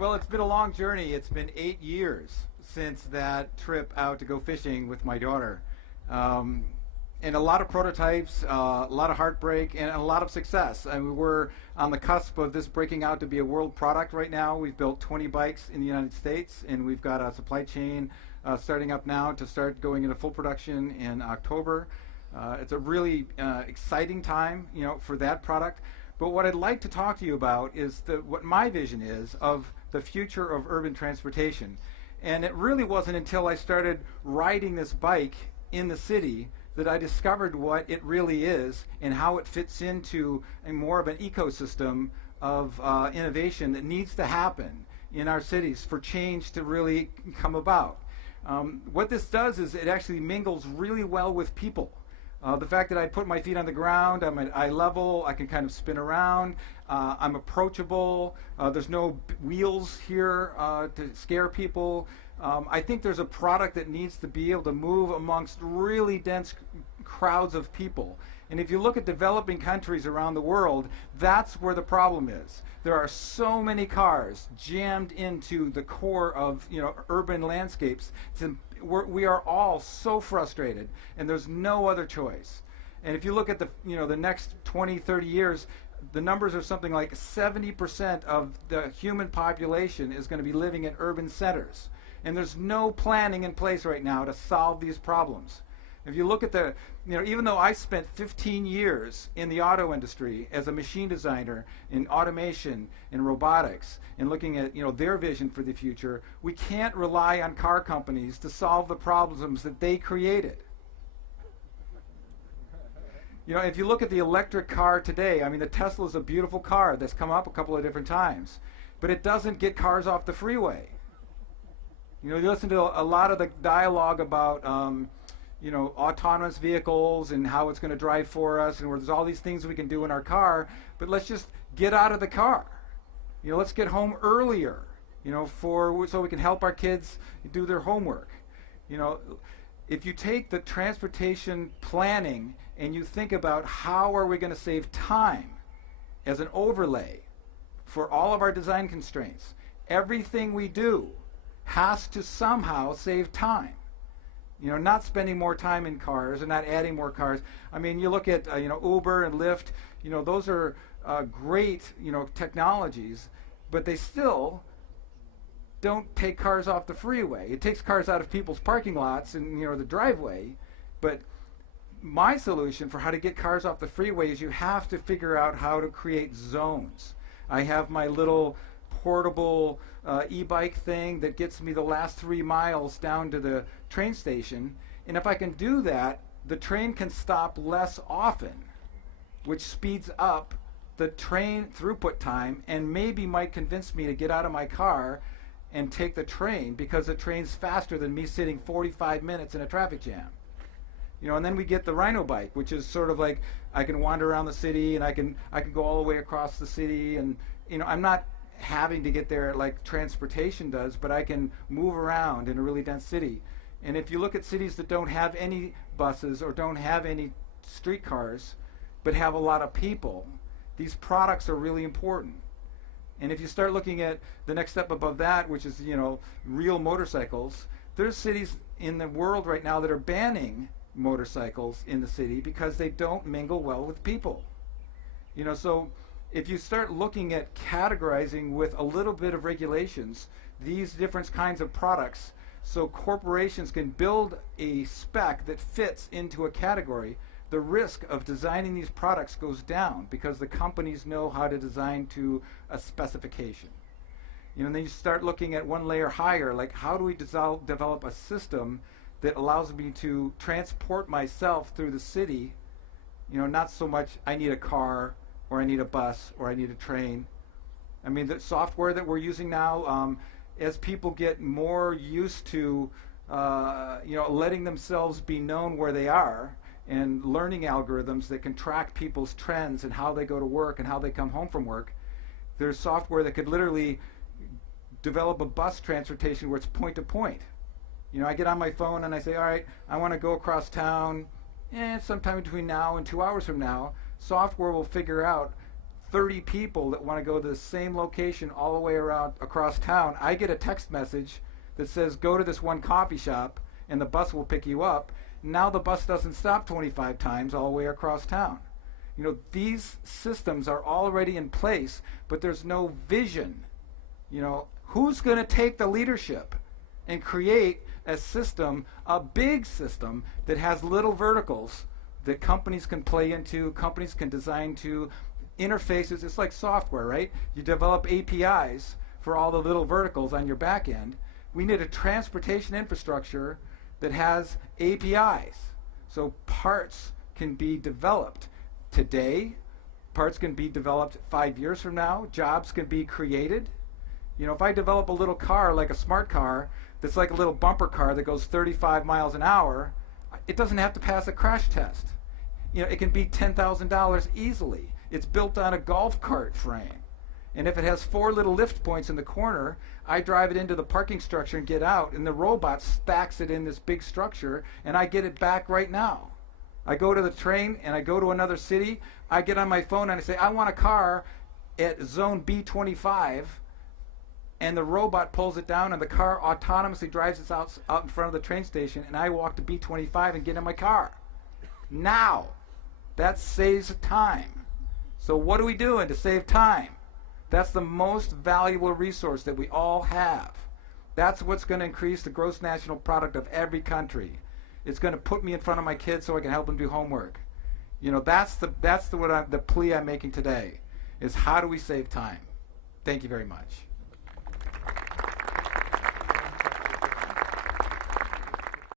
Well, it's been a long journey. It's been 8 years since that trip out to go fishing with my daughter. Um, and a lot of prototypes, a lot of heartbreak, and a lot of success. I mean, we're on the cusp of this breaking out to be a world product right now. We've built 20 bikes in the United States, and we've got a supply chain starting up now to start going into full production in October. It's a really exciting time, for that product. But what I'd like to talk to you about is what my vision is of the future of urban transportation. And it really wasn't until I started riding this bike in the city that I discovered what it really is and how it fits into a more of an ecosystem of innovation that needs to happen in our cities for change to really come about. What this does is it actually mingles really well with people. The fact that I put my feet on the ground, I'm at eye level, I can kind of spin around, I'm approachable, there's no wheels here to scare people. I think there's a product that needs to be able to move amongst really dense crowds of people. And if you look at developing countries around the world, that's where the problem is. There are so many cars jammed into the core of urban landscapes. We are all so frustrated, and there's no other choice. And if you look at the next 20, 30 years, the numbers are something like 70% of the human population is going to be living in urban centers. And there's no planning in place right now to solve these problems. If you look at even though I spent 15 years in the auto industry as a machine designer in automation and robotics and looking at their vision for the future, we can't rely on car companies to solve the problems that they created. If you look at the electric car today, I mean, the Tesla is a beautiful car that's come up a couple of different times, but it doesn't get cars off the freeway. You listen to a lot of the dialogue about autonomous vehicles and how it's going to drive for us, and where there's all these things we can do in our car, but let's just get out of the car. Let's get home earlier, so we can help our kids do their homework. If you take the transportation planning and you think about how are we going to save time as an overlay for all of our design constraints, everything we do has to somehow save time. Not spending more time in cars and not adding more cars. I mean, you look at Uber and Lyft. Those are great technologies, but they still don't take cars off the freeway. It takes cars out of people's parking lots and the driveway. But my solution for how to get cars off the freeway is you have to figure out how to create zones. I have my little portable e-bike thing that gets me the last 3 miles down to the train station, and if I can do that, the train can stop less often, which speeds up the train throughput time and maybe might convince me to get out of my car and take the train, because the train's faster than me sitting 45 minutes in a traffic jam. And then we get the Rhino bike, which is sort of like I can wander around the city and I can go all the way across the city, and I'm not having to get there like transportation does, but I can move around in a really dense city. And if you look at cities that don't have any buses or don't have any streetcars but have a lot of people, these products are really important. And if you start looking at the next step above that, which is real motorcycles, there's cities in the world right now that are banning motorcycles in the city because they don't mingle well with people. So if you start looking at categorizing with a little bit of regulations these different kinds of products, so corporations can build a spec that fits into a category, the risk of designing these products goes down because the companies know how to design to a specification. And then you start looking at one layer higher, like how do we develop a system that allows me to transport myself through the city, not so much I need a car or I need a bus or I need a train. I mean, the software that we're using now, as people get more used to letting themselves be known where they are, and learning algorithms that can track people's trends and how they go to work and how they come home from work, there's software that could literally develop a bus transportation where it's point to point. I get on my phone and I say, all right, I want to go across town sometime between now and 2 hours from now. Software will figure out 30 people that want to go to the same location all the way around across town, I get a text message that says, go to this one coffee shop and the bus will pick you up. Now the bus doesn't stop 25 times all the way across town. You know, these systems are already in place, but there's no vision. You know, who's going to take the leadership and create a system, a big system that has little verticals that companies can play into, companies can design to, interfaces? It's like software, right? You develop APIs for all the little verticals on your back end. We need a transportation infrastructure that has APIs, so parts can be developed today, parts can be developed 5 years from now, jobs can be created. You know, if I develop a little car like a smart car that's like a little bumper car that goes 35 miles an hour, it doesn't have to pass a crash test. You know, it can be $10,000 easily. It's built on a golf cart frame. And if it has 4 little lift points in the corner, I drive it into the parking structure and get out, and the robot stacks it in this big structure, and I get it back right now. I go to the train, and I go to another city. I get on my phone, and I say, I want a car at zone B25, and the robot pulls it down, and the car autonomously drives it out in front of the train station, and I walk to B25 and get in my car. Now, that saves time. So what are we doing to save time? That's the most valuable resource that we all have. That's what's going to increase the gross national product of every country. It's going to put me in front of my kids so I can help them do homework. You know, that's the plea I'm making today, is how do we save time? Thank you very much.